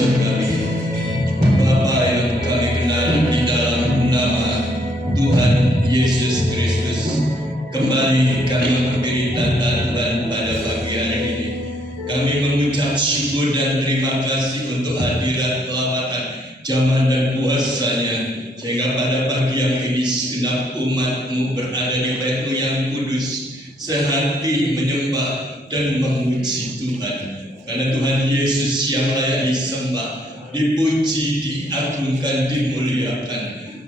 surgawi, Bapa yang kami kenal di dalam nama Tuhan Yesus Kristus, kembali kami memberi tanda Tuhan pada pagi hari ini. Kami mengucap syukur dan terima kasih untuk hadirat kelapatan zaman dan kuasanya, sehingga pada pagi yang ini segenap umat-Mu berada di bait-Mu yang kudus, sehati menyembah dan memuji Tuhan. Karena Tuhan Yesus yang layak disembah, dipuji, diagungkan, dimuliakan.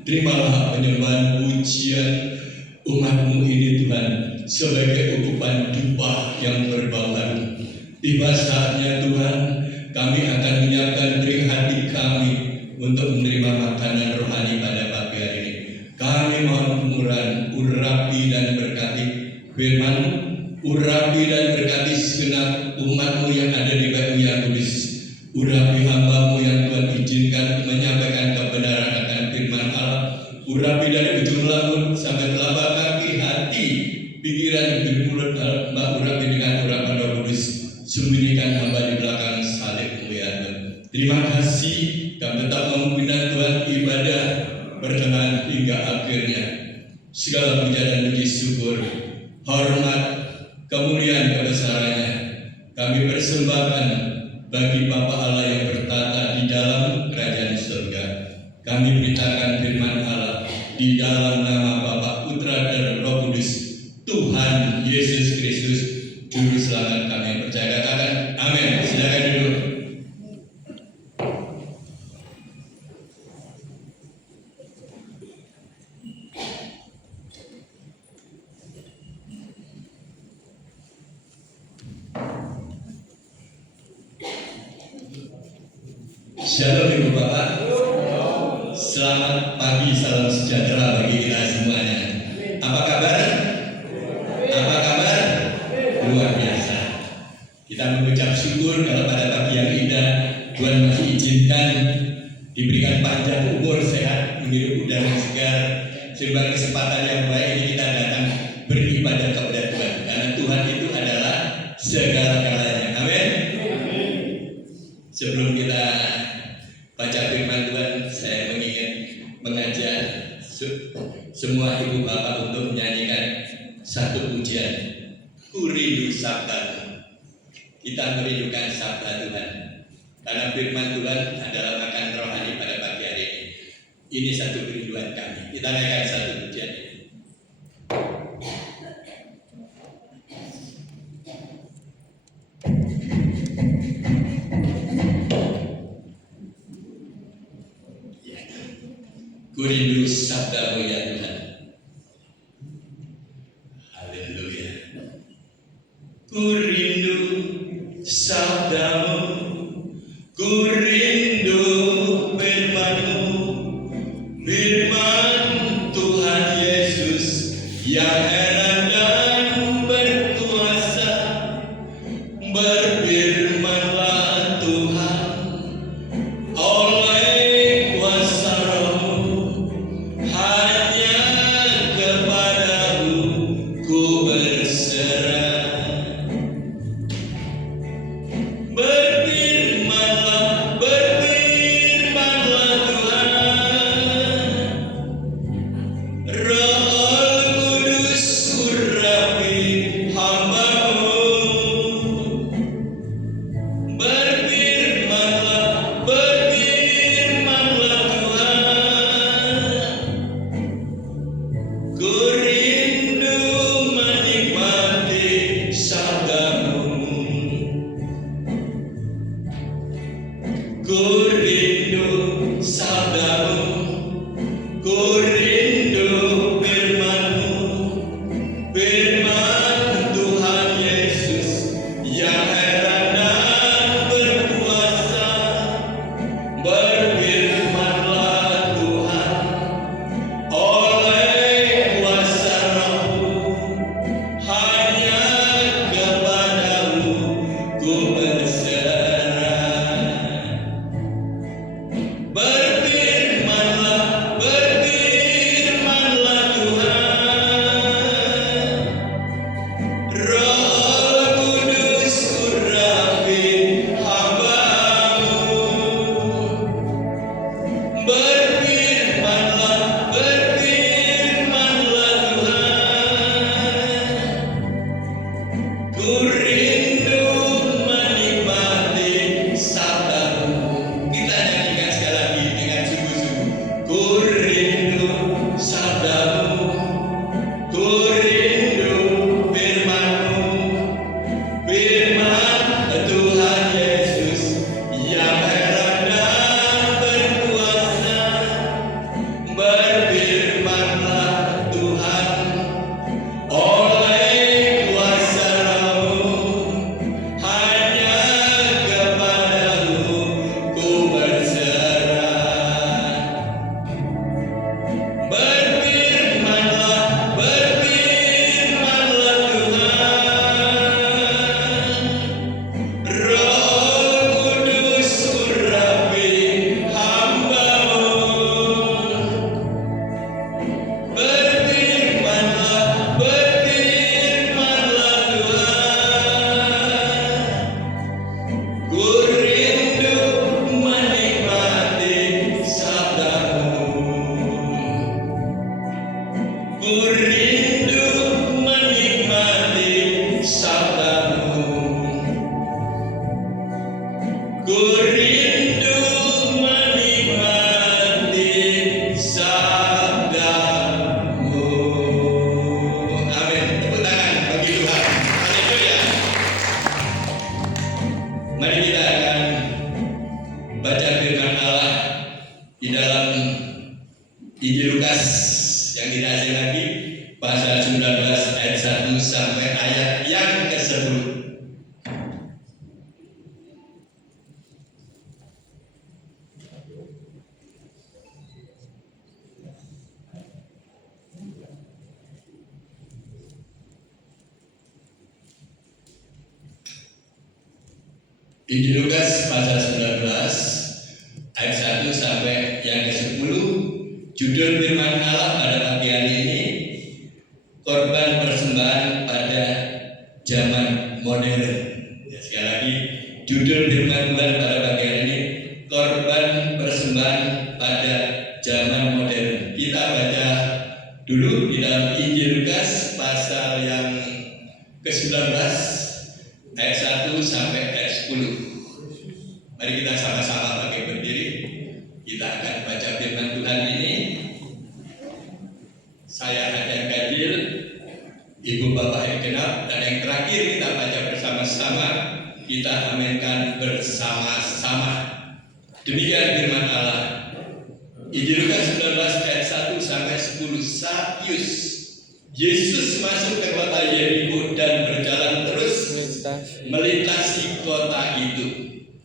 Terimalah penyembahan pujian umat-Mu ini Tuhan, sebagai ukupan dupa yang berbau harum. Tiba saatnya Tuhan, kami akan menyiapkan teling hati kami untuk menerima makanan rohani pada pagi hari ini. Kami mohon kemurahan, urapi dan berkati firman-Mu, urapi dan berkati segenap umat-Mu yang ada di bait-Mu yang kudus. Urapi hamba-Mu yang Tuhan izinkan menyampaikan kebenaran akan firman Allah. Urapi dari ujung rambut sampai telapak kaki, hati, pikiran, mulut hamba. Urapi dengan urapan Roh Kudus. Sembunyikan hamba di belakang salib kemuliaan. Terima kasih, kami tetap memimpin Tuhan ibadah pertengahan hingga akhirnya. Segala puja dan puji syukur, hormat, kemuliaan, kebesarannya kami persembahkan bagi Bapa Allah yang bertata di dalam kerajaan surga. Kami beritakan firman Allah di dalam nama Bapa, Putra dan Roh Kudus, Tuhan Yesus Kristus, Juru Selamat kami percaya. Katakan amin. Silakan duduk. Shalom Ibu Bapak. Selamat pagi, salam sejahtera bagi kita semuanya. Apa kabar? Apa kabar? Luar biasa. Kita mengucap syukur kalau pada pagi yang indah Tuhan masih izinkan diberikan panjang umur, sehat, menghirup udara segar, sehingga kesempatan yang baik ini kita datang beribadah kepada Tuhan. Karena Tuhan itu adalah segala-galanya. Amin. Sebelum kita baca firman Tuhan, saya mengajak semua ibu bapak untuk menyanyikan satu pujian, Ku Rindu Sabda-Mu. Kita merindukan sabda Tuhan, karena firman Tuhan adalah makan rohani pada pagi hari ini. Ini satu kerinduan kami. Kita naikkan satu pujian ini. Ku rindu sabda-Mu ya Tuhan. Haleluya. Ku rindu sabda-Mu, ku rindu firman-Mu, firman Tuhan Yesus yang heran dan berkuasa. Berfirmanlah Tuhan oleh kuasa Roh-Mu, hanya kepadamu ku berserah. Berfirmanlah Tuhan, Roh Kudus urapi hamba-Mu. Berfirmanlah Tuhan, ku rindu menikmati sabda-Mu. Ku rindu sabda-Mu, ku rindu firman-Mu, firman Tuhan Yesus yang heran dan berkuasa. Berfirmanlah Tuhan oleh kuasa Roh-Mu, hanya kepadamu ku berserah. Berfirman baca firman Allah di dalam Injil Lukas yang tidak asing lagi, pasal 19 ayat 1 sampai ayat yang ke-10. Injil Lukas pasal 19 ayat 1 sampai yang ke-10. Judul firman Allah pada pagi hari ini, korban persembahan pada zaman modern. Ya, sekali lagi, judul firman Tuhan pada pagi hari ini, korban persembahan pada zaman modern. Kita baca dulu di dalam Injil Lukas pasal yang ke-19 ayat 1 sampai ayat 10. Mari kita sama-sama pakai berdiri. Kita akan baca firman Tuhan ini. Saya Raden Gadil, Ibu Bapak yang genap, dan yang terakhir kita baca bersama-sama. Kita aminkan bersama-sama. Demikian firman Allah. Injil Lukas 19 ayat 1 sampai 10. Sakyus, Yesus masuk ke kota Yeriko dan berjalan terus melintasi kota itu.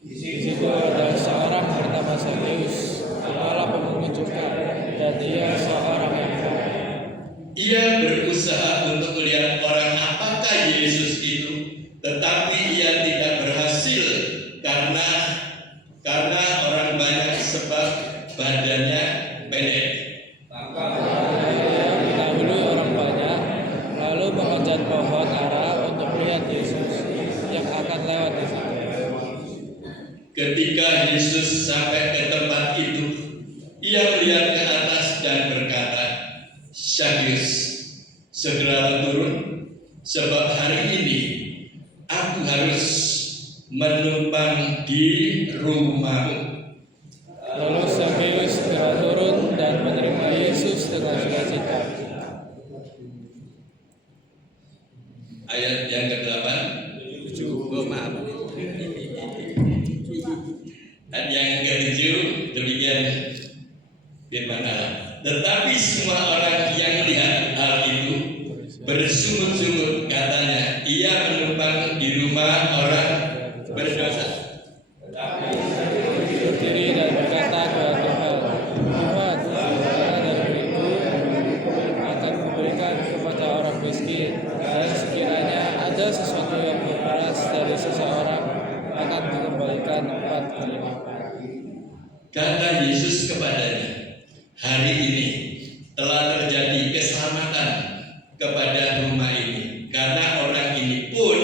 Di situ ada seorang bernama Sakyus, kepala pemungut cukai, dan dia seorang yang kaya. Ia berusaha untuk melihat orang apakah Yesus itu, tetapi ia tidak berhasil karena orang banyak, sebab badannya pendek. Ia mendahului orang banyak, lalu memanjat pohon ara untuk melihat Yesus yang akan lewat di situ. Ketika Yesus sampai ke tempat itu, ia melihat ke atas dan berkata, Sakyus, segeralah turun, sebab hari ini aku harus menumpang di rumahmu. Lalu Sakyus segera turun dan menerima Yesus dengan sukacita. Ayat yang ke-8. Maaf. Dan yang ke-7, demikian firman Allah. Tetapi semua orang yang melihat hal itu bersungut-sungut, katanya, ia menumpang di rumah orang berdosa. Berdiri dan berkata kepada Tuhan, Tuhan, makanan dan beriku akan kuberikan kepada orang miskin, dan sekiranya ada sesuatu yang berberas dari seseorang akan dikembalikan 4 kali lipat. Kata Yesus kepadanya, hari ini telah terjadi keselamatan kepada rumah ini, karena orang ini pun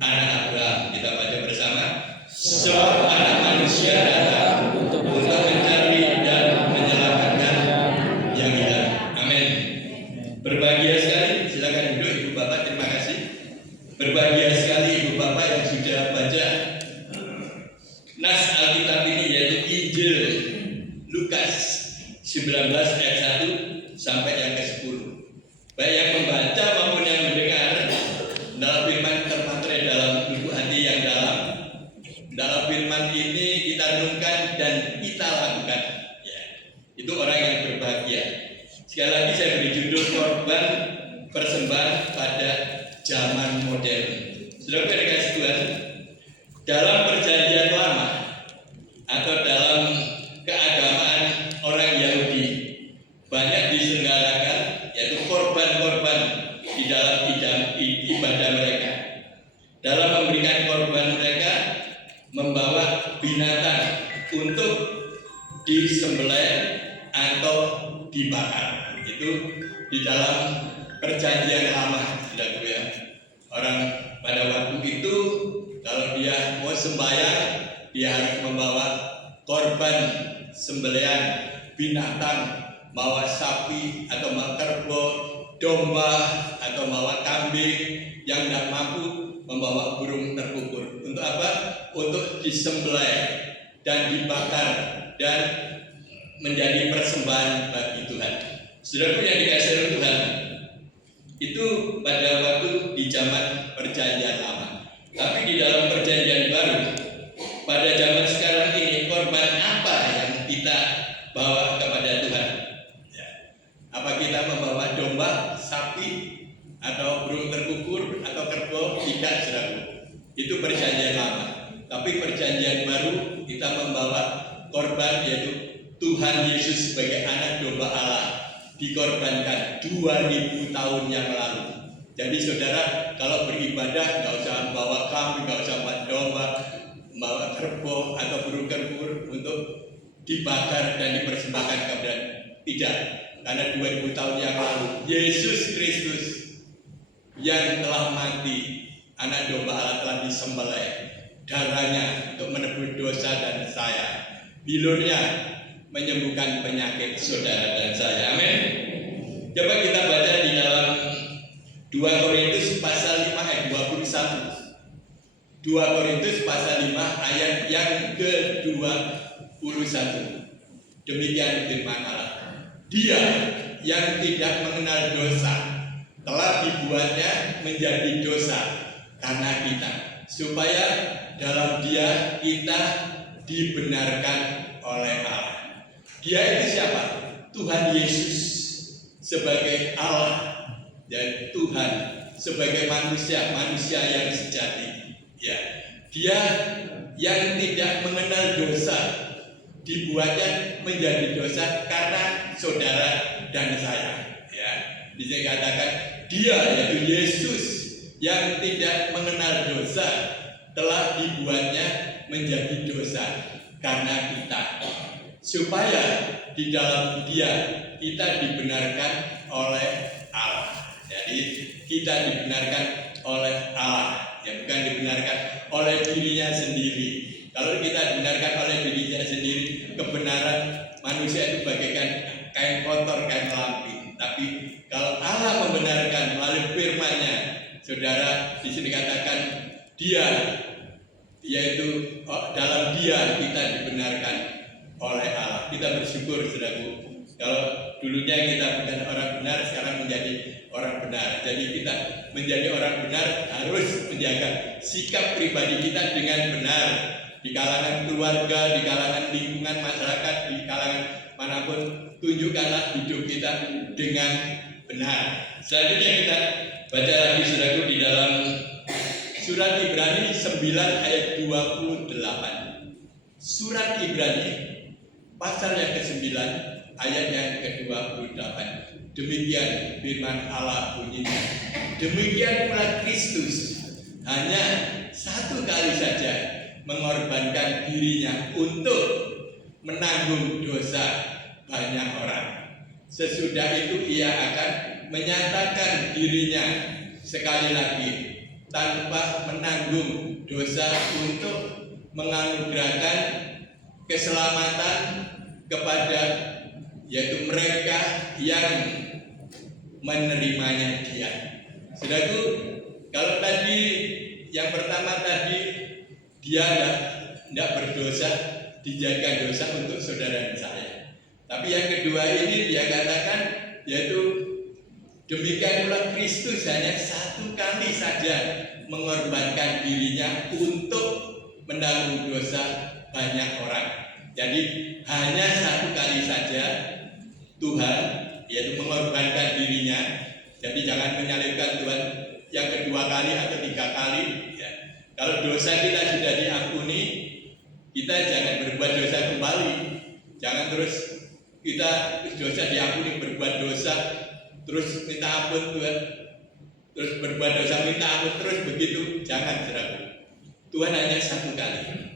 anak Abraham. Kita baca bersama. Sebab anak manusia datang untuk mencari dan menyelamatkan yang hilang. Amin. Berbahagia sekali. Silakan duduk Ibu Bapak. Terima kasih. Berbahagia sekali Ibu Bapak yang sudah baca nas Alkitab ini, yaitu Injil Lukas 19 ayat 1 sampai yang ke-10. Baik yang membaca maupun yang mendengar, dalam firman terpatri dalam lubuk hati yang dalam. Dalam firman ini kita renungkan dan kita lakukan. Ya, itu orang yang berbahagia. Sekali lagi saya beri judul korban persembahan pada zaman modern. Saudara dikasih Tuhan, dalam perjanjian lama atau dalam keagamaan orang Yahudi banyak diselenggarakan, yaitu korban-korban di dalam ibadah mereka. Dalam memberikan korban, mereka membawa binatang untuk disembelih atau dibakar. Itu di dalam perjanjian lama, saudara ya. Orang pada waktu itu kalau dia mau sembahyang, dia harus membawa korban sembelihan binatang, bawa sapi atau bawa kerbau, domba atau bawa kambing. Yang tidak mampu membawa burung terkukur. Untuk apa? Untuk disembelih dan dibakar dan menjadi persembahan bagi Tuhan. Saudaraku yang dikasihi oleh Tuhan, itu pada waktu di zaman perjanjian lama. Tapi di dalam perjanjian baru, pada zaman sekarang ini korban korban, yaitu Tuhan Yesus sebagai anak domba Allah dikorbankan 2000 tahun yang lalu. Jadi saudara, kalau beribadah nggak usah bawa kambing, nggak usah bawa domba, bawa kerbau atau burung-burung untuk dibakar dan dipersembahkan kepada, tidak. Karena 2000 tahun yang lalu Yesus Kristus yang telah mati, anak domba Allah, telah disembelih, darahnya untuk menebus dosa dan saya, bilurnya menyembuhkan penyakit saudara dan saya. Amin. Coba kita baca di dalam 2 Korintus pasal 5 ayat 21. 2 Korintus pasal 5 ayat yang ke-21. Demikian firman Allah. Dia yang tidak mengenal dosa telah dibuatnya menjadi dosa karena kita, supaya dalam Dia kita dibenarkan oleh Allah. Dia itu siapa? Tuhan Yesus sebagai Allah dan Tuhan sebagai manusia yang sejati. Ya, Dia yang tidak mengenal dosa dibuatnya menjadi dosa karena saudara dan saya. Ya, dikatakan Dia, yaitu Yesus yang tidak mengenal dosa, telah dibuatnya menjadi dosa karena kita, supaya di dalam Dia kita dibenarkan oleh Allah. Jadi kita dibenarkan oleh Allah, ya, bukan dibenarkan oleh dirinya sendiri. Kalau kita dibenarkan oleh dirinya sendiri, kebenaran manusia itu bagaikan kain kotor, kain lampin. Tapi kalau Allah membenarkan melalui firman-Nya, saudara, di sini dikatakan Dia, yaitu dalam Dia kita dibenarkan oleh Allah. Kita bersyukur, saudaraku. Kalau dulunya kita bukan orang benar, sekarang menjadi orang benar. Jadi kita menjadi orang benar harus menjaga sikap pribadi kita dengan benar di kalangan keluarga, di kalangan lingkungan masyarakat, di kalangan manapun. Tunjukkanlah hidup kita dengan benar. Selanjutnya kita baca lagi, saudaraku, di dalam surat Ibrani 9 ayat 28. Surat Ibrani pasal yang ke-9 ayat yang ke-28. Demikian firman Allah bunyinya. Demikian pula Kristus hanya satu kali saja mengorbankan dirinya untuk menanggung dosa banyak orang. Sesudah itu Ia akan menyatakan dirinya sekali lagi tanpa menanggung dosa untuk menganugerahkan keselamatan kepada, yaitu mereka yang menerimanya Dia. Saudaraku, kalau tadi yang pertama tadi Dia tidak berdosa, dijaga dosa untuk saudara dan saya. Tapi yang kedua ini Dia katakan, yaitu demikian pula Kristus hanya satu kali saja mengorbankan dirinya untuk menanggung dosa banyak orang. Jadi hanya satu kali saja Tuhan, yaitu mengorbankan dirinya. Jadi jangan menyalahkan Tuhan yang kedua kali atau 3 kali. Ya. Kalau dosa kita sudah diampuni, kita jangan berbuat dosa kembali. Jangan terus kita dosa diampuni, berbuat dosa terus minta ampun Tuhan, terus berbuat dosa minta ampun terus begitu. Jangan, saudaraku. Tuhan hanya satu kali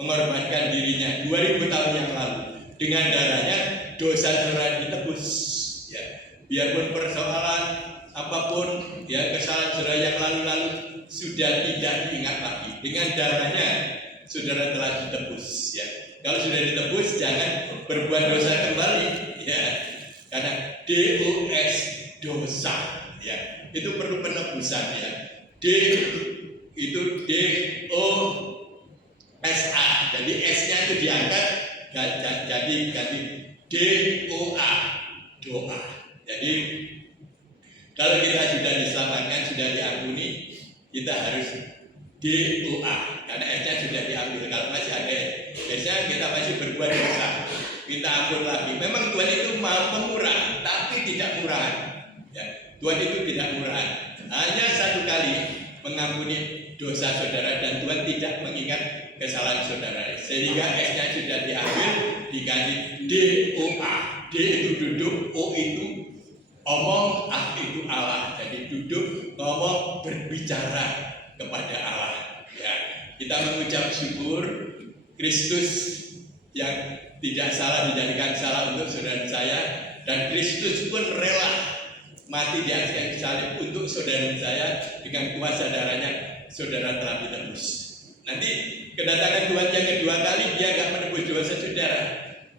mengorbankan dirinya 2000 tahun yang lalu. Dengan darahnya dosa saudara ditebus. Ya, biarpun persoalan apapun, ya, kesalahan saudara yang lalu-lalu sudah tidak diingat lagi. Dengan darahnya saudara telah ditebus. Ya, kalau sudah ditebus jangan berbuat dosa kembali. Ya, karena DOS dosa. Ya, itu perlu penebusan. Ya, D itu DOSA. Jadi S-nya itu diangkat jadi ganti DOA, doa. Jadi kalau kita sudah diselamatkan, sudah diampuni, kita harus DOA karena S-nya sudah diambil. Kalau masih ada S-nya, kita masih berbuat dosa, minta ampun lagi. Memang Tuhan itu mau pemurah, tapi tidak murah. Ya, Tuhan itu tidak murah. Hanya satu kali mengampuni dosa saudara dan Tuhan tidak mengingat kesalahan saudara. Sehingga S-nya sudah diambil, dikasih DOA. D itu duduk, O itu omong, A itu Allah. Jadi duduk, ngomong, berbicara kepada Allah. Ya, kita mengucap syukur Kristus yang tidak salah dijadikan salah untuk saudara saya, dan Kristus pun rela mati di atas kayu salib untuk saudara saya. Dengan kuasa darahnya saudara telah ditebus. Nanti kedatangan Tuhan yang kedua kali, dia akan menebus dosa saudara.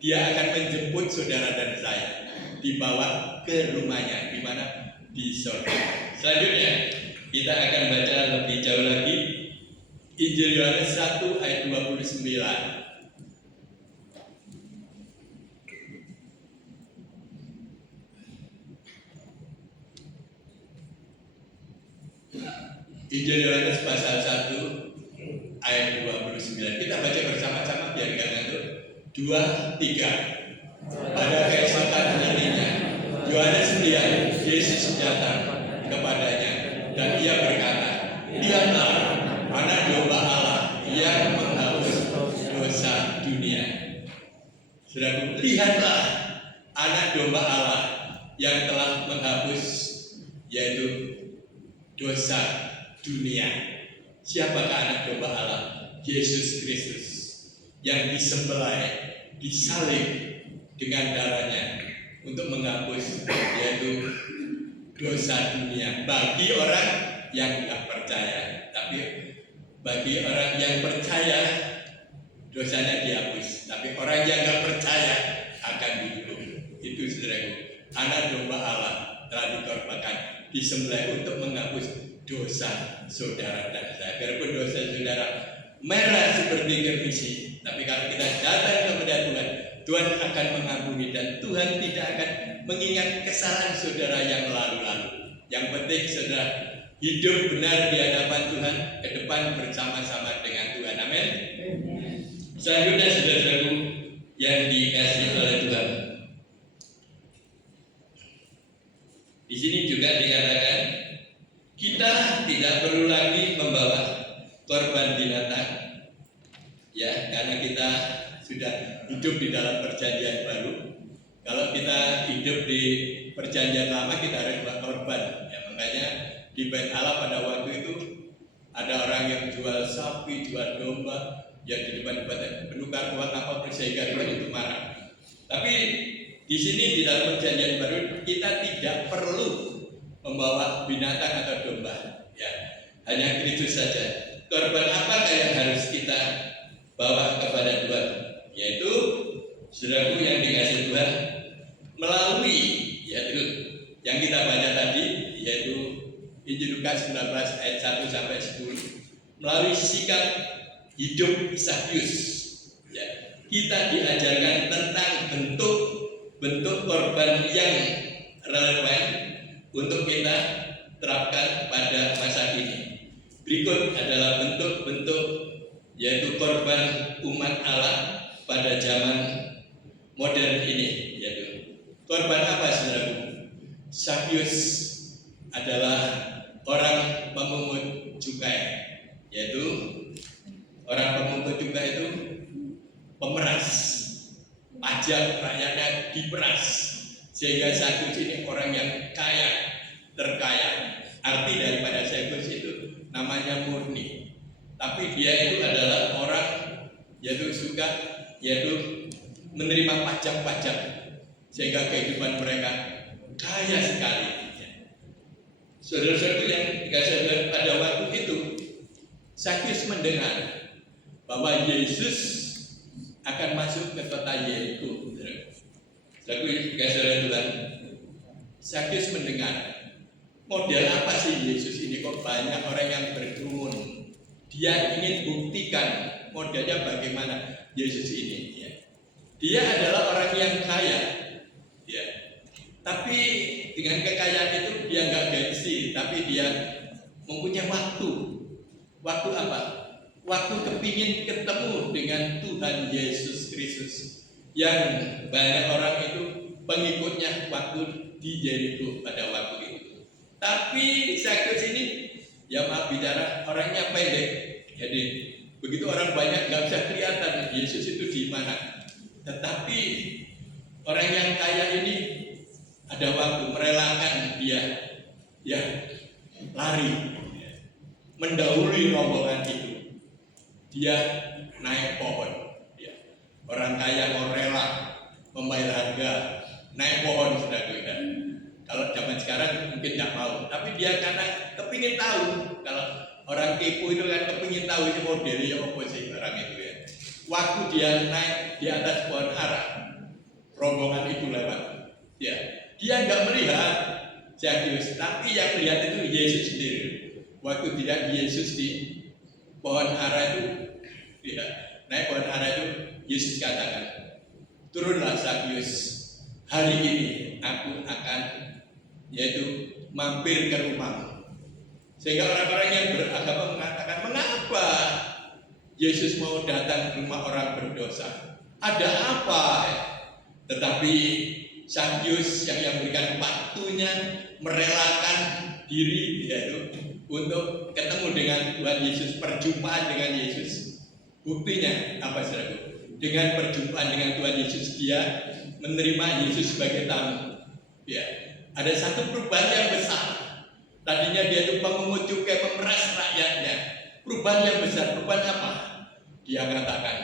Dia akan menjemput saudara dan saya, dibawa ke rumahnya, di mana? Di surga. Selanjutnya kita akan baca lebih jauh lagi Injil Yohanes 1 ayat 29. Injil Yohanes pasal 1 ayat 29. Kita baca bersama-sama biar nggak ngantuk. 2, 3. Pada keesokan harinya Yohanes melihat Yesus datang kepadanya, dan ia berkata, "Lihatlah anak domba Allah yang menghapus dosa dunia." Saudaraku, lihatlah anak domba Allah yang telah menghapus, yaitu dosa dunia. Siapakah anak domba Allah? Yesus Kristus yang disembelih, disalib dengan darahnya untuk menghapus, yaitu dosa dunia. Bagi orang yang tidak percaya, tapi bagi orang yang percaya dosanya dihapus. Tapi orang yang tidak percaya akan dihukum. Itu saudaraku, anak domba Allah telah dikorbankan, disembelih untuk menghapus dosa saudara dan saya. Biarpun dosa saudara merah seperti gempisi, tapi kalau kita datang kepada Tuhan, Tuhan akan mengampuni, dan Tuhan tidak akan mengingat kesalahan saudara yang lalu-lalu. Yang penting saudara hidup benar di hadapan Tuhan, ke depan bersama-sama dengan Tuhan. Amin. Selanjutnya saudara-saudaraku yang dikasihi oleh Tuhan, di sini juga dikatakan kita tidak perlu lagi membawa korban binatang, ya, karena kita sudah hidup di dalam perjanjian baru. Kalau kita hidup di perjanjian lama, kita harus buat korban. Ya, makanya di Bait Allah pada waktu itu ada orang yang jual sapi, jual domba, yang di depan penukar uang apa sehingga Tuhan itu marah. Tapi di sini di dalam perjanjian baru kita tidak perlu membawa binatang atau domba, ya, hanya Kristus saja. Korban apakah yang harus kita bawa kepada Tuhan? Yaitu saudaraku yang dikasihi Tuhan, melalui yaitu yang kita baca tadi, yaitu Injil Lukas 19 ayat 1 sampai 10, melalui sikap hidup Sakyus, ya, kita diajarkan tentang bentuk korban yang relevan untuk kita terapkan pada masa ini. Berikut adalah bentuk-bentuk yaitu korban umat Allah pada zaman modern ini. Yaitu korban apa saudaraku? Sakyus adalah orang pemungut cukai, yaitu orang pemungut cukai itu pemeras, pajak rakyatnya diperas, sehingga Sakyus ini orang yang kaya, terkaya. Arti daripada Sakyus itu namanya murni. Tapi dia itu adalah orang yaitu menerima pajak-pajak, sehingga kehidupan mereka kaya sekali. Saudara-saudara yang dikasih pada waktu itu, Sakyus mendengar bahwa Yesus akan masuk ke kota Yeriko. Sakyus mendengar model apa sih Yesus ini, kok banyak orang yang berkerumun. Dia ingin buktikan modelnya bagaimana Yesus ini. Ya. Dia adalah orang yang kaya, ya. Tapi dengan kekayaan itu dia nggak gengsi, tapi dia mempunyai waktu. Waktu apa? Waktu kepingin ketemu dengan Tuhan Yesus Kristus. Yang banyak orang itu pengikutnya waktu di Yeriko pada waktu itu. Tapi Sakyus ini, ya maaf bicara, orangnya pendek. Jadi begitu orang banyak nggak bisa kelihatan Yesus itu di mana. Tetapi orang yang kaya ini ada waktu merelakan dia ya lari mendahului rombongan itu. Dia naik pohon. Ya. Orang kaya mau rela membayar harga naik pohon sudah ya. Kalau zaman sekarang mungkin tidak mau, tapi dia karena kepingin tahu. Kalau orang tipu itu kan kepingin tahu ini modelnya apa sih barang itu ya. Waktu dia naik di atas pohon ara, rombongan itu lewat. Ya, dia nggak melihat Zakheus, tapi yang melihat itu Yesus sendiri. Waktu tidak Yesus di pohon ara itu, ya, naik pohon ara itu, Yesus katakan, turunlah Zakheus, hari ini aku akan yaitu mampir ke rumahmu. Sehingga orang-orang yang beragama mengatakan, mengapa Yesus mau datang ke rumah orang berdosa? Ada apa? Tetapi Zakheus yang memberikan waktunya, merelakan diri yaitu untuk ketemu dengan Tuhan Yesus, perjumpaan dengan Yesus. Buktinya apa saudaraku? Dengan perjumpaan dengan Tuhan Yesus, dia menerima Yesus sebagai tamu. Ya. Ada satu perubahan yang besar. Tadinya dia itu memungut cukai, memeras rakyatnya. Perubahan yang besar, perubahan apa? Dia katakan,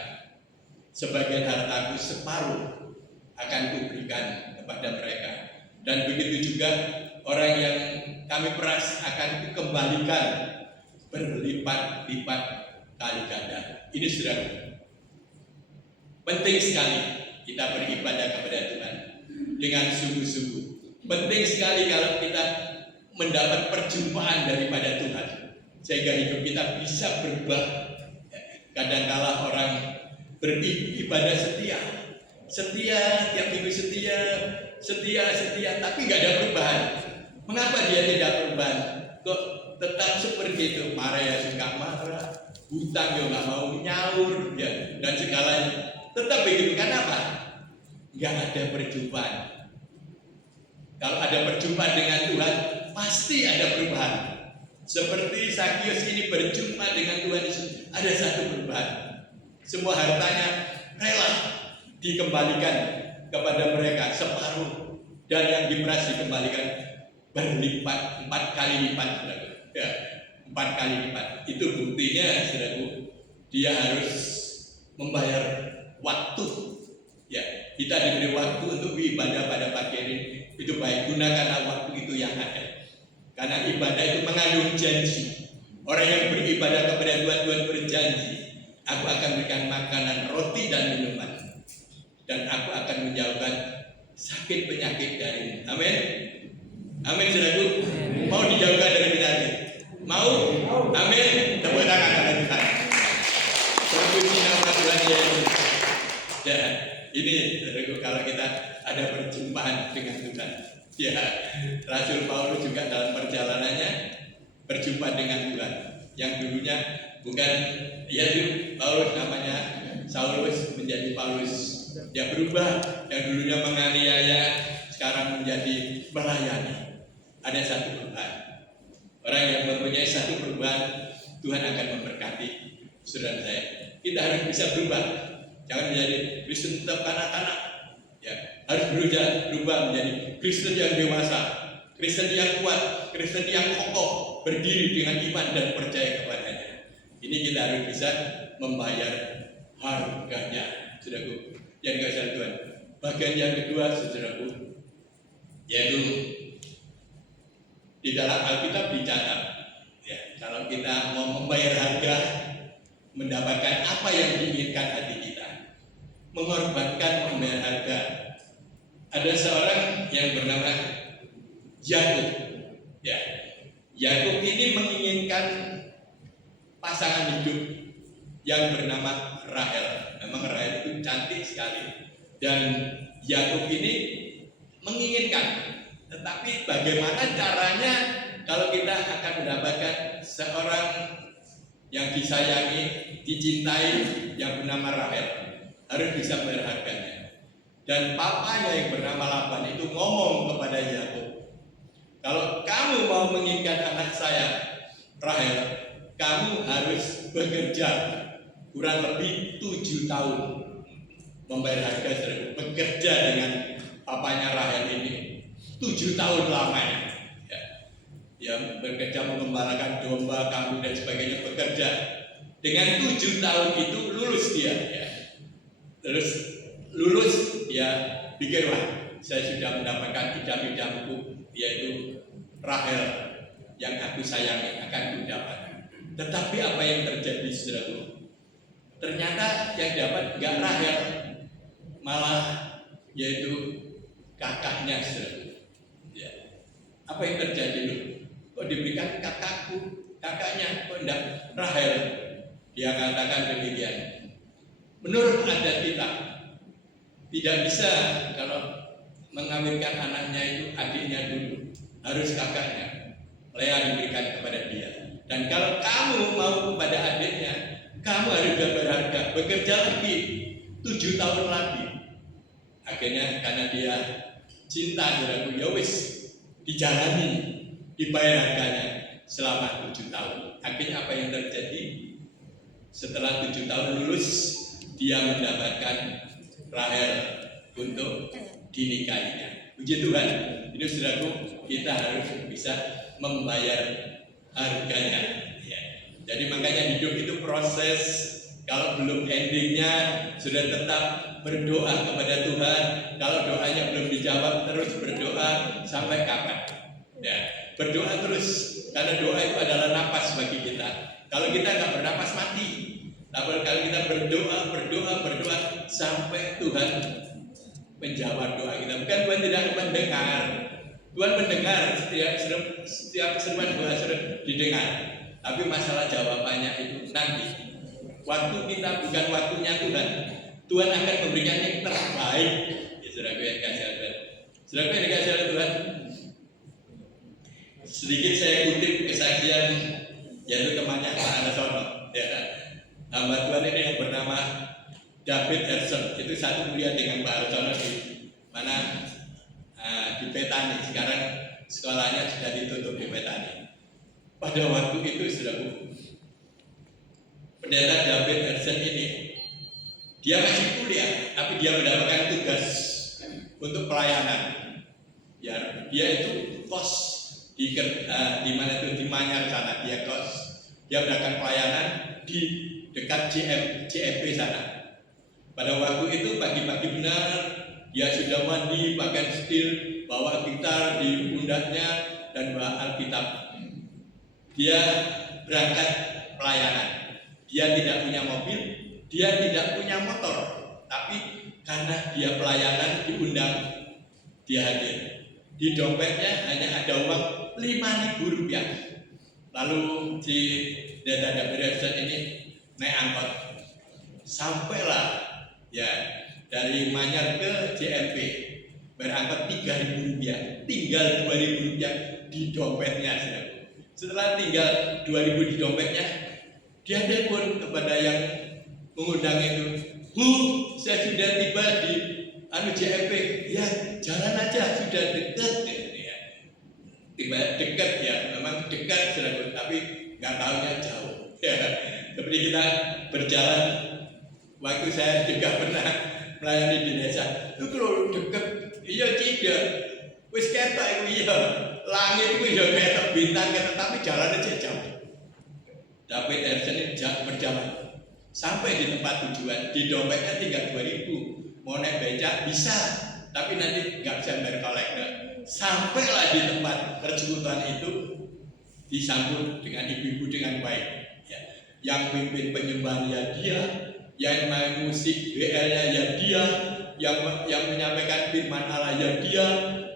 sebagian hartaku separuh akan kuberikan kepada mereka. Dan begitu juga orang yang kami peras akan kukembalikan berlipat-lipat kali ganda. Ini sudah penting sekali kita beribadah kepada Tuhan dengan sungguh-sungguh. Penting sekali kalau kita mendapat perjumpaan daripada Tuhan, sehingga hidup kita bisa berubah. Kadangkala orang beribadah setia, tiap minggu setia, tapi nggak ada perubahan. Mengapa dia tidak perubahan? Kok tetap seperti itu? Marah ya suka marah, hutang ya nggak mau nyaur, ya, dan segalanya. Tetap begitu. Kenapa? Nggak ada perjumpaan. Kalau ada perjumpaan dengan Tuhan, pasti ada perubahan. Seperti Zakheus ini berjumpa dengan Tuhan Yesus, ada satu perubahan. Semua hartanya rela dikembalikan kepada mereka separuh, dan yang diperas dikembalikan berlipat, 4 kali lipat, ya, 4 kali lipat. Itu buktinya, saudaraku, dia harus membayar waktu. Ya, kita diberi waktu untuk beribadah pada pagi ini. Itu baik, gunakanlah waktu itu yang ada. Karena ibadah itu mengandung janji. Orang yang beribadah kepada Tuhan berjanji, aku akan berikan makanan, roti dan minuman, dan aku akan menjauhkan sakit penyakit darimu. Amin. Amin, saudaraku. Mau dijauhkan dari penyakit? Mau? Amin. Tepuk tangan kepada Tuhan. Terpuji nama Tuhan Yesus. Ya, ini saudaraku, kalau kita ada perjumpaan dengan Tuhan. Ya, Rasul Paulus juga dalam perjalanannya berjumpa dengan Tuhan. Yang dulunya bukan Paulus, namanya Saulus menjadi Paulus. Dia berubah, yang dulunya menganiaya sekarang menjadi melayani. Ada satu perubahan. Orang yang mempunyai satu perubahan, Tuhan akan memberkati. Saudara saya, kita harus bisa berubah. Jangan menjadi Kristen tetap kanak-kanak. Ya, harus berubah menjadi Kristen yang dewasa, Kristen yang kuat, Kristen yang kokoh, berdiri dengan iman dan percaya kepadanya. Ini kita harus bisa membayar harganya, saudaraku. Yang dikasihi Tuhan. Bagian yang kedua, saudaraku, yaitu di dalam Alkitab dicatat, ya, kalau kita mau membayar harga, mendapatkan apa yang diinginkan hati kita, mengorbankan membayar harga. Ada seorang yang bernama Yakub. Ya, Yakub ini menginginkan pasangan hidup yang bernama Rahel. Memang Rahel itu cantik sekali, dan Yakub ini menginginkan. Tetapi bagaimana caranya kalau kita akan mendapatkan seorang yang disayangi, dicintai, yang bernama Rahel? Harus bisa bayar harganya. Dan papanya yang bernama Laban itu ngomong kepada Yakub, kalau kamu mau menginginkan anak saya Rahel, kamu harus bekerja kurang lebih 7 tahun. membayar harga, saudara, bekerja dengan papanya Rahel ini 7 tahun lamanya. Ya, dia bekerja mengembalakan domba, kambing dan sebagainya, bekerja. Dengan 7 tahun itu lulus dia. Ya. Terus lulus dia pikir, wah, saya sudah mendapatkan idam-idamku, yaitu Rahel yang aku sayangi akan kudapat. Tetapi apa yang terjadi, saudaraku? Ternyata yang dapat gak Rahel, malah yaitu kakaknya, saudaraku. Ya. Apa yang terjadi loh? Kok diberikan kakaknya, kok enggak Rahel? Dia katakan demikian. Menurut adat kita, tidak bisa kalau mengawinkan anaknya itu adiknya dulu, harus kakaknya. Lea diberikan kepada dia. Dan kalau kamu mau kepada adiknya, kamu harus berharga, bekerja lagi 7 tahun lagi. Akhirnya karena dia cinta, saudaraku, ya wis dijalani, dibayar harganya selama 7 tahun. Akhirnya apa yang terjadi? Setelah 7 tahun lulus, dia mendapatkan Rahel untuk dinikahinya. Puji Tuhan. Ini, saudaraku, kita harus bisa membayar harganya. Ya. Jadi makanya hidup itu proses. Kalau belum endingnya, sudah tetap berdoa kepada Tuhan. Kalau doanya belum dijawab, terus berdoa sampai kapan? Ya, berdoa terus, karena doa itu adalah napas bagi kita. Kalau kita nggak bernapas, mati. Tapi kalau kita berdoa sampai Tuhan menjawab doa kita. Bukan Tuhan tidak mendengar. Tuhan mendengar setiap seruan doa didengar. Tapi masalah jawabannya itu nanti. Waktu kita bukan waktunya Tuhan. Tuhan akan memberikan yang terbaik. Ya, saudaraku yang kasih Tuhan. Saudaraku yang dikasih oleh Tuhan. Sedikit saya kutip kesaksian yaitu temannya Pak Anasono. Ya, hamba Tuhan ini yang bernama David Erson, itu satu kuliah dengan Pak Arsono di mana di Petani. Sekarang sekolahnya sudah ditutup di Petani. Pada waktu itu, saudaraku, pendeta David Erson ini dia masih kuliah, tapi dia mendapatkan tugas untuk pelayanan. Ya, dia itu kos di mana itu, di Manyar sana, dia kos. Dia mendapatkan pelayanan di dekat CMP sana. Pada waktu itu pagi-pagi benar, dia sudah mandi, pakai setir, bawa gitar di pundaknya dan bawa Alkitab. Dia berangkat pelayanan. Dia tidak punya mobil, dia tidak punya motor, tapi karena dia pelayanan diundang, dia hadir. Di dompetnya hanya ada uang 5.000 rupiah. Lalu si Dada David ini naik angkot, sampailah ya dari Manyar ke JMP, berangkat 3.000 rupiah, tinggal 2.000 rupiah di dompetnya. Setelah tinggal 2.000 di dompetnya, dia telepon kepada yang mengundang itu, Bu, saya sudah tiba di JMP. Ya, jalan aja, sudah dekat. Ya. Tiba dekat ya, memang dekat, tapi nggak tahunya jauh. Ya. Seperti kita berjalan, waktu saya juga pernah melayani di desa, itu kalau dekat, iya tidak, wis ketok itu iya, langit itu ya ketok bintang ketok, tapi jalan aja jauh. David Erson ini berjalan sampai di tempat tujuan, di dompetnya tinggal 2.000, mau naik becak bisa, tapi nanti nggak bisa bayar kolektor. Sampailah di tempat persekutuan itu, disambut dengan ibu-ibu dengan baik. Yang pimpin penyembahan ya dia, yang main musik BL-nya ya dia, yang menyampaikan firman Allah ya dia,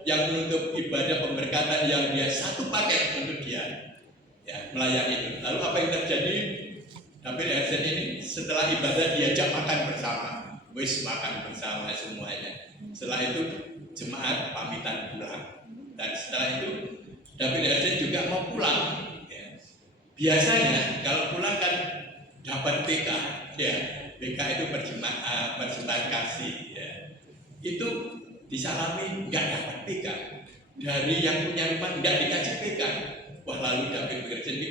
yang menutup ibadah pemberkatan yang dia, satu paket untuk dia ya, melayani itu. Lalu apa yang terjadi? David Erson ini setelah ibadah diajak makan bersama, wis makan bersama semuanya. Setelah itu jemaat pamitan pulang, dan setelah itu David Erson juga mau pulang. Biasanya kalau pulang kan dapat PK, ya PK itu persembahan kasih, ya. Itu disalami nggak dapat PK, dari yang punya rumah nggak dikasih PK. Wah, lalu David bekerja ini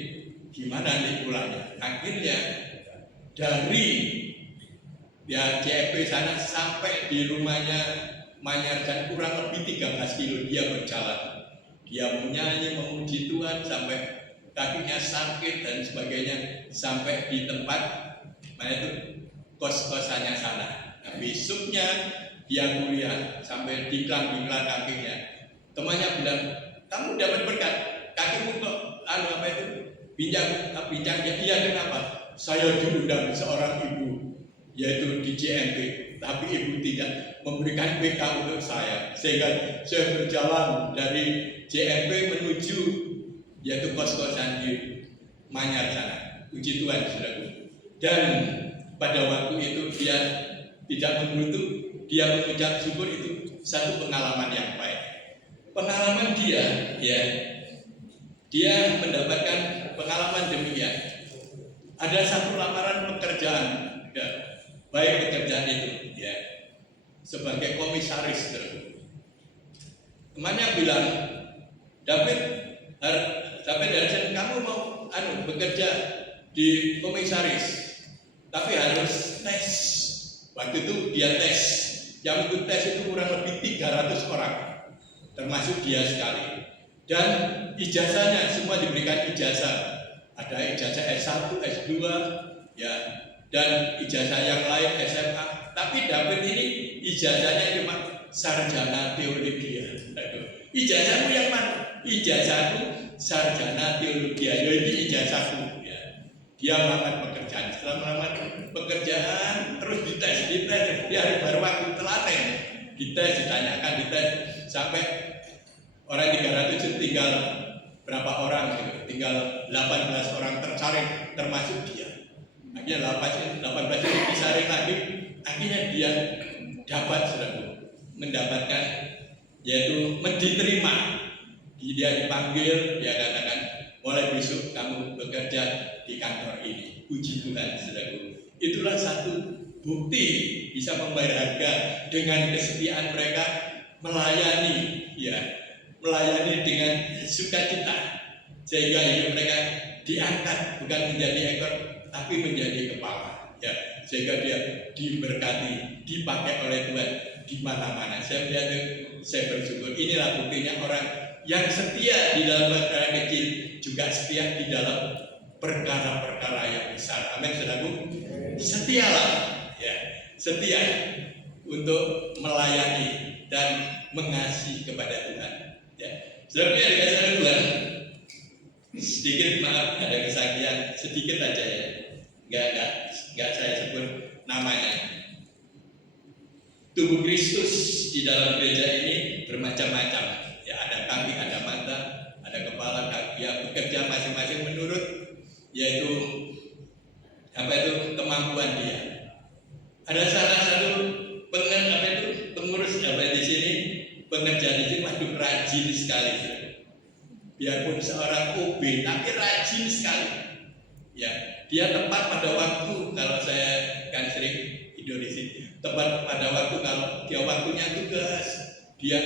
gimana nih pulangnya? Akhirnya dari ya JFP sana sampai di rumahnya Manyarjan kurang lebih 13 kilo dia berjalan. Dia menyanyi, memuji Tuhan sampai kakinya sakit dan sebagainya, sampai di tempat mana itu kos-kosannya sana. Nah, besoknya dia kuliah sampai diklang kakinya. Temannya bilang, kamu dapat berkat, kakimu kok apa itu bincang ya. Iya, kenapa? Saya diundang seorang ibu yaitu di JMP, tapi ibu tidak memberikan BK untuk saya, sehingga saya berjalan dari JMP menuju yaitu kos-kosan di Manyar sana. Puji Tuhan, saudaraku. Dan pada waktu itu dia tidak mengutuk, dia mengucap syukur, itu satu pengalaman yang baik. Pengalaman dia, ya, dia mendapatkan pengalaman demikian. Ada satu lamaran pekerjaan, ya, baik pekerjaan itu, ya, sebagai komisaris. Temannya bilang, David Harrison, kamu mau bekerja di komisaris, tapi harus tes. Waktu itu dia tes, yang ikut tes itu kurang lebih 300 orang, termasuk dia sekali. Dan ijazahnya semua diberikan ijazah. Ada ijazah S1, S2, ya, dan ijazah yang lain SMA. Tapi David ini ijazahnya cuma sarjana teologi. Ijazahmu yang mana? Ijazahku sarjana teologi. Jadi ijazahku. Ya. Dia melamar pekerjaan. Setelah melamar pekerjaan, terus dites. Dia baru waktu telaten. Dites, ditanyakan, dites sampai orang 300 itu tinggal berapa orang? Gitu. Tinggal 18 orang tersaring, termasuk dia. Akhirnya 18 itu disaring lagi. Akhirnya dia dapat mendapatkan, yaitu diterima. Dia dipanggil, dia katakan, mulai besok kamu bekerja di kantor ini. Puji Tuhan, saudaraku. Itulah satu bukti bisa membayar harga dengan kesetiaan mereka melayani, ya, melayani dengan sukacita, sehingga hidup mereka diangkat bukan menjadi ekor, tapi menjadi kepala, ya, sehingga dia diberkati, dipakai oleh Tuhan di mana-mana. Saya melihat, saya bersyukur. Inilah buktinya orang yang setia di dalam perkara kecil juga setia di dalam perkara-perkara yang besar. Amin, saudaraku. Setialah, ya, setia untuk melayani dan mengasihi kepada Tuhan. Ya, saudara yang dikasihi Tuhan, sedikit maaf ada kesaksian sedikit aja ya. Enggak saya sebut namanya. Tubuh Kristus di dalam gereja ini bermacam-macam. Ya, ada kaki, ada mata, ada kepala, kaki, ya, bekerja masing-masing menurut yaitu kemampuan dia. Ada salah satu pengurus di sini, pengerja di sini, waduh, rajin sekali. Biarpun seorang OB, tapi rajin sekali. Ya, dia tepat pada waktu. Kalau saya kan sering tidur di sini, tepat pada waktu. Kalau dia waktunya tugas, dia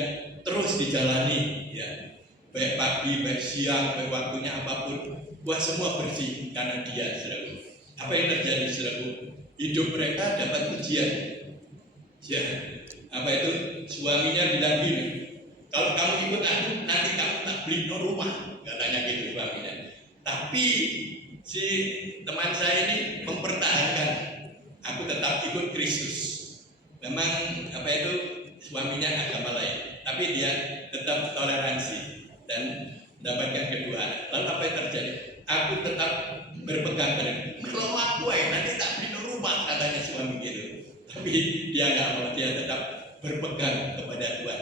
terus dijalani, ya, baik pagi, baik siang, baik waktunya apapun, buat semua bersih karena dia, saudaraku. Apa yang terjadi, saudaraku? Hidup mereka dapat ujian. Ya, suaminya bilang gini, kalau kamu ikut aku, nanti kamu tak beli rumah, katanya gitu suaminya. Tapi si teman saya ini mempertahankan, aku tetap ikut Kristus. Memang suaminya agama lain, tapi dia tetap toleransi dan mendapatkan kedua. Lalu apa yang terjadi? Aku tetap berpegang pada kalau aku nanti tak beli rumah, katanya suami gitu. Tapi dia nggak mau, dia tetap berpegang kepada Tuhan.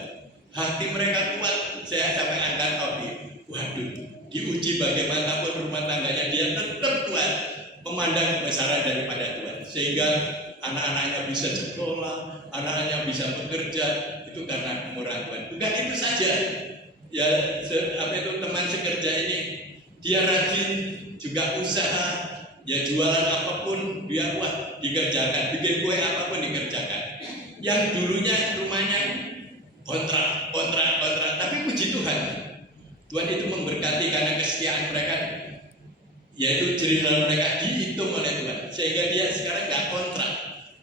Hati mereka kuat. Saya sampai angkat topi. Waduh, diuji bagaimanapun rumah tangganya, dia tetap kuat memandang kebesaran daripada Tuhan, sehingga anak-anaknya bisa sekolah, anak-anaknya bisa bekerja. Itu karena kemurahan Tuhan. Bukan itu saja. Ya, teman sekerja ini, dia rajin juga usaha, ya, jualan apapun dia dikerjakan, bikin kue apapun dikerjakan. Yang dulunya rumahnya kontrak, tapi puji Tuhan, Tuhan itu memberkati karena kesetiaan mereka, yaitu jerih mereka dihitung oleh Tuhan, sehingga dia sekarang nggak kontrak,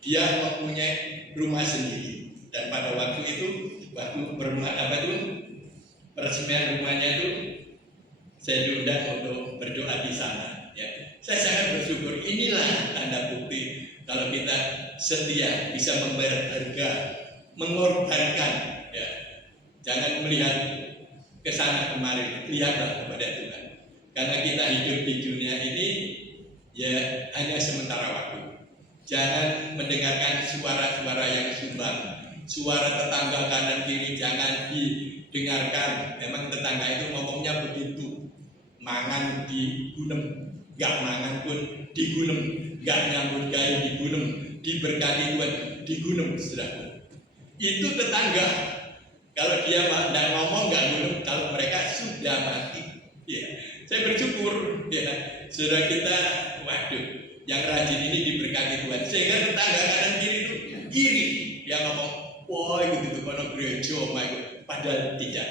dia mempunyai rumah sendiri. Dan pada waktu itu, waktu peresmian rumahnya itu, saya diundang untuk berdoa di sana. Ya. Saya sangat bersyukur. Inilah tanda bukti kalau kita setia, bisa membayar harga, mengorbankan. Ya. Jangan melihat ke sana kemari, lihatlah kepada Tuhan. Karena kita hidup di dunia ini ya hanya sementara waktu. Jangan mendengarkan suara-suara yang sumbang, suara tetangga kanan kiri jangan didengarkan. Memang tetangga itu ngomongnya begitu, mangan di gunem, nggak mangan pun di gunem, nggak nyambut gawe di gunem, diberkati Tuhan di gunem, saudara. Itu tetangga. Kalau dia tidak ngomong nggak gunem, kalau mereka sudah mati. Ya, saya bersyukur ya, saudara kita, waduh, yang rajin ini diberkati Tuhan. Sehingga tetangga kanan kiri itu iri, dia ngomong, wah gitu kono gereja, padahal tidak.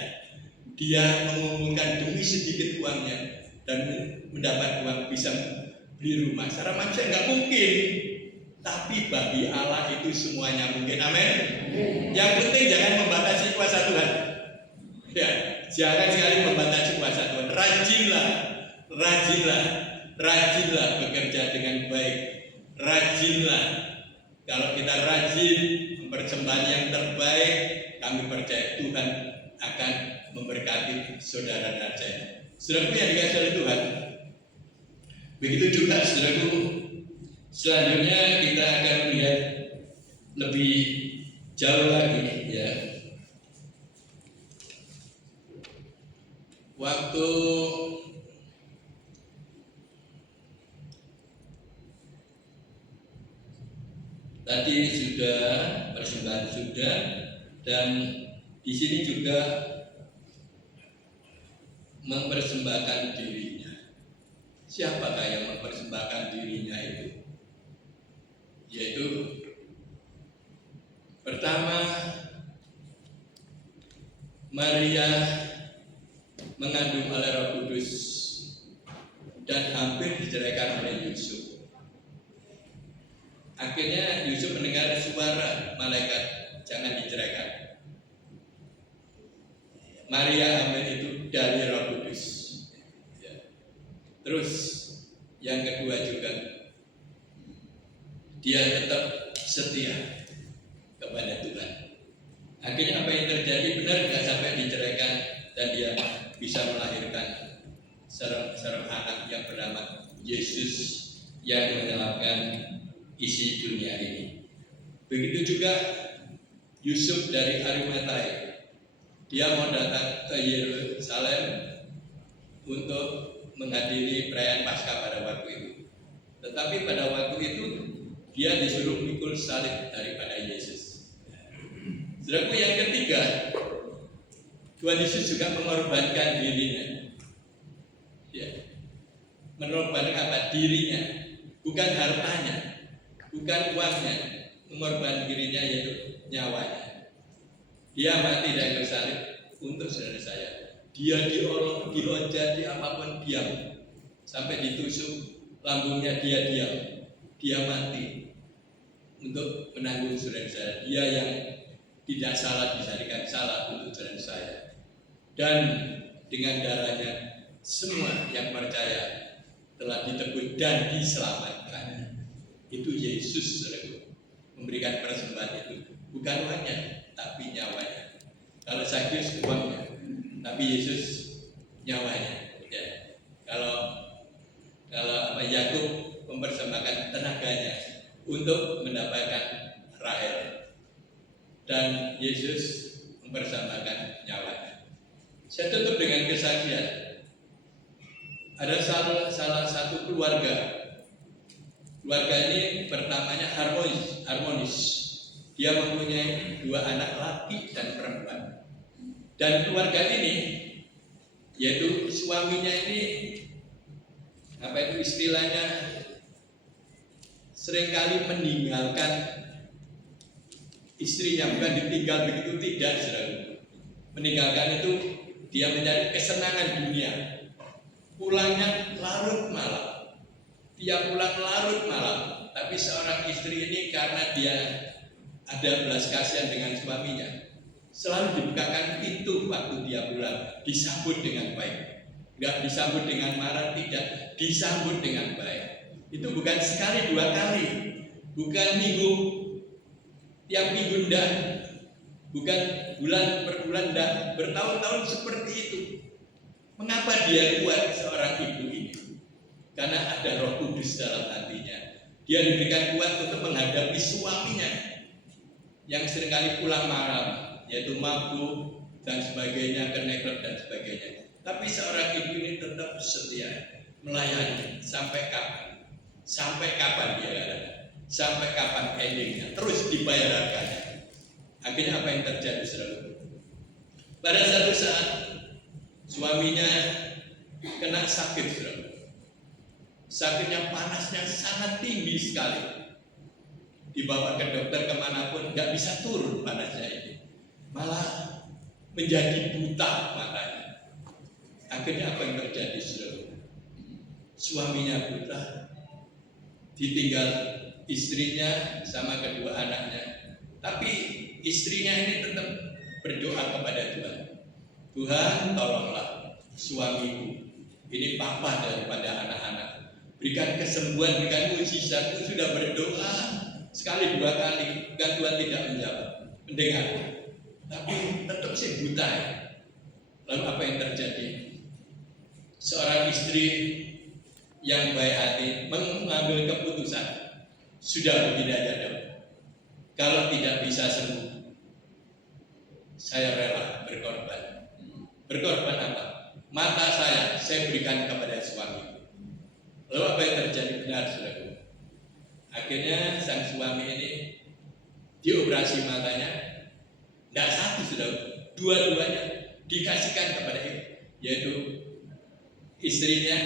Dia mengumumkan demi sedikit uangnya dan mendapat uang bisa beli rumah. Secara manusia nggak mungkin, tapi bagi Allah itu semuanya mungkin. Amin. Yang penting jangan membatasi kuasa Tuhan. Ya, jangan sekali membatasi kuasa Tuhan. Rajinlah bekerja dengan baik. Rajinlah. Kalau kita rajin mempersembahkan yang terbaik, kami percaya Tuhan akan memberkati saudara dan saya. Saudaraku yang dikasihi oleh Tuhan, begitu juga saudaraku, selanjutnya kita akan melihat lebih jauh lagi ya. Waktu tadi sudah persembahan sudah, dan di sini juga mempersembahkan dirinya. Siapakah yang mempersembahkan dirinya itu? Yaitu pertama, Maria mengandung oleh Roh Kudus dan hampir diceraikan oleh Yusuf. Akhirnya Yusuf mendengar suara malaikat, jangan diceraikan. Maria hamil itu dari Roh Kudus. Ya. Terus yang kedua juga, dia tetap setia kepada Tuhan. Akhirnya apa yang terjadi? Benar nggak sampai diceraikan dan dia bisa melahirkan seorang anak yang bernama Yesus yang menyelamatkan isi dunia ini. Begitu juga Yusuf dari Arimatea. Dia mau datang ke Yerusalem untuk menghadiri perayaan Paskah pada waktu itu. Tetapi pada waktu itu dia disuruh pikul salib daripada Yesus. Saudaraku yang ketiga, Tuhan Yesus juga mengorbankan dirinya. Ya. Mengorbankan apa? Dirinya, bukan hartanya, bukan uangnya. Mengorbankan dirinya yaitu nyawanya. Dia mati dari salib untuk saudara saya. Dia diolok, dilonjak, di apapun diam. Sampai ditusuk lambungnya dia diam. Dia mati untuk menanggung saudara saya. Dia yang tidak salah dijadikan salah untuk saudara saya. Dan dengan darahnya semua yang percaya telah ditebus dan diselamatkan. Itu Yesus saudara, memberikan persembahan itu. Bukan uangnya, tapi nyawanya. Kalau Zakius uangnya, tapi Yesus nyawanya. Ya. Kalau Yakub mempersembahkan tenaganya untuk mendapatkan Rahel, dan Yesus mempersembahkan nyawanya. Saya tutup dengan kesaksian. Ada salah satu keluarga. Keluarga ini pertamanya harmonis. Dia mempunyai 2 anak laki dan perempuan. Dan keluarga ini, yaitu suaminya ini, istilahnya, seringkali meninggalkan istrinya. Bukan ditinggal begitu, tidak, saudara. Meninggalkan itu dia mencari kesenangan dunia. Pulangnya larut malam. Dia pulang larut malam. Tapi seorang istri ini karena dia ada belas kasihan dengan suaminya, selalu dibukakan pintu waktu dia pulang, disambut dengan baik. Enggak disambut dengan marah, tidak, disambut dengan baik. Itu bukan sekali dua kali, bukan tiap minggu enggak, bukan bulan per bulan enggak, bertahun-tahun seperti itu. Mengapa dia kuat seorang ibu ini? Karena ada Roh Kudus dalam hatinya. Dia diberikan kuat untuk menghadapi suaminya yang seringkali pulang malam, yaitu mabuk dan sebagainya, keneklek dan sebagainya. Tapi seorang ibu ini tetap setia melayani sampai kapan? Sampai kapan dia ada? Sampai kapan endingnya? Terus dibayar harganya. Akhirnya apa yang terjadi, saudara? Pada satu saat suaminya kena sakit, saudara. Sakitnya panasnya sangat tinggi sekali. Dibawa ke dokter kemanapun nggak bisa turun panasnya ini. Malah menjadi buta matanya. Akhirnya apa yang terjadi, saudara? Suaminya buta, ditinggal istrinya sama kedua anaknya. Tapi istrinya ini tetap berdoa kepada Tuhan. Tuhan, tolonglah suamiku. Ini papa daripada anak-anak. Berikan kesembuhan, berikan mujizat. Itu sudah berdoa sekali dua kali, bukan Tuhan tidak menjawab, mendengar. Tapi tetap sih buta ya. Lalu apa yang terjadi? Seorang istri yang baik hati mengambil keputusan, sudah begini aja dong. Kalau tidak bisa sembuh, saya rela berkorban. Berkorban apa? Mata saya berikan kepada suami. Lalu apa yang terjadi? Benar, saudara. Akhirnya sang suami ini dioperasi matanya. Tidak satu, saudara, dua-duanya dikasihkan kepada yaitu istrinya,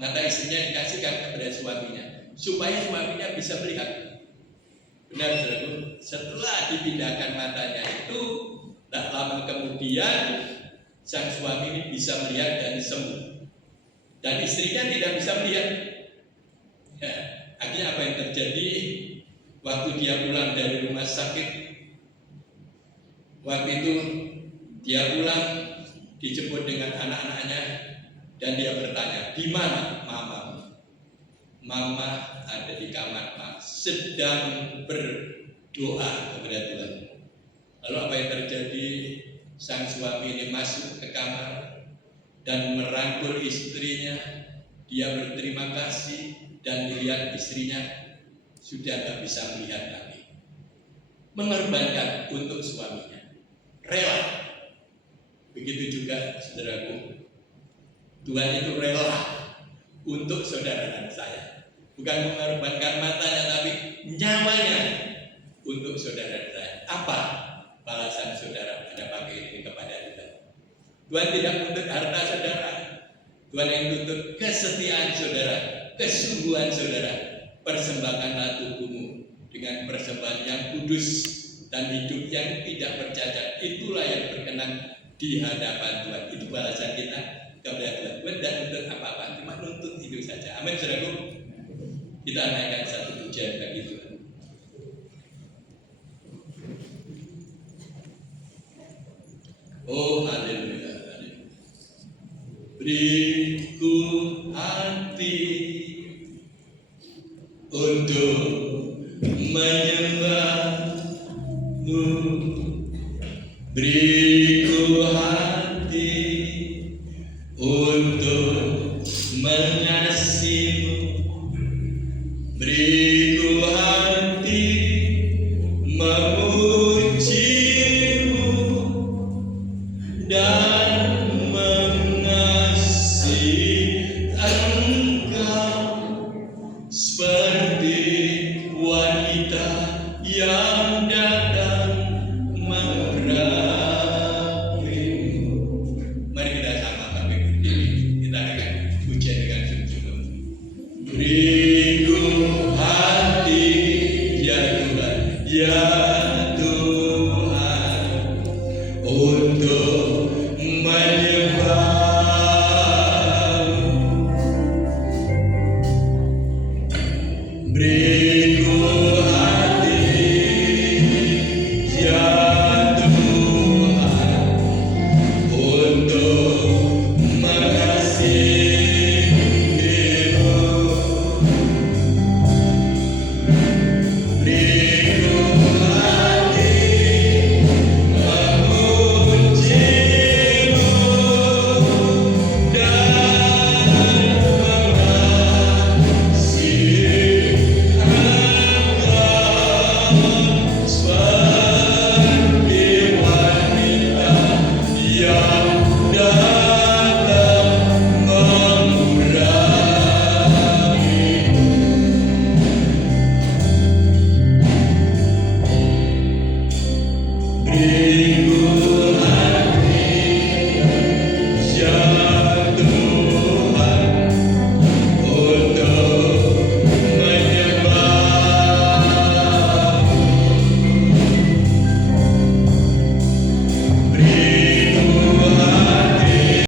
mata istrinya dikasihkan kepada suaminya supaya suaminya bisa melihat. Benar, saudara. Setelah dipindahkan matanya itu, tak lama kemudian sang suami ini bisa melihat dan sembuh. Dan istrinya tidak bisa melihat. Ya, akhirnya apa yang terjadi waktu dia pulang dari rumah sakit? Waktu itu dia pulang dijemput dengan anak-anaknya dan dia bertanya, di mana mama? Mama ada di kamar, Pak, sedang berdoa kepada Tuhan. Lalu apa yang terjadi? Sang suami ini masuk ke kamar dan merangkul istrinya. Dia berterima kasih dan dilihat istrinya sudah tak bisa melihat lagi. Mengorbankan untuk suaminya, rela. Begitu juga, saudaraku, Tuhan itu rela untuk saudara dan saya. Bukan mengorbankan matanya, tapi nyawanya untuk saudara dan saya. Apa balasan saudara pada pagi ini kepada Tuhan? Tuhan tidak menuntut harta saudara. Tuhan yang menuntut kesetiaan saudara, kesungguhan saudara. Persembahkanlah tubuhmu dengan persembahan yang kudus dan hidup yang tidak bercacat. Itulah yang berkenan di hadapan Tuhan. Itu balasan kita kepada Tuhan. Tuhan tidak menuntut apa-apa, cuma nuntut itu saja. Amin, saudaraku. Kita naikkan satu pujian bagi Tuhan. Oh, haleluya, haleluya. Beriku hati untuk menyembahmu, beriku hati untuk mengasihimu, beriku hati memujimu dan mengasihi Engkau seperti wanita yang datang meraih. Minggu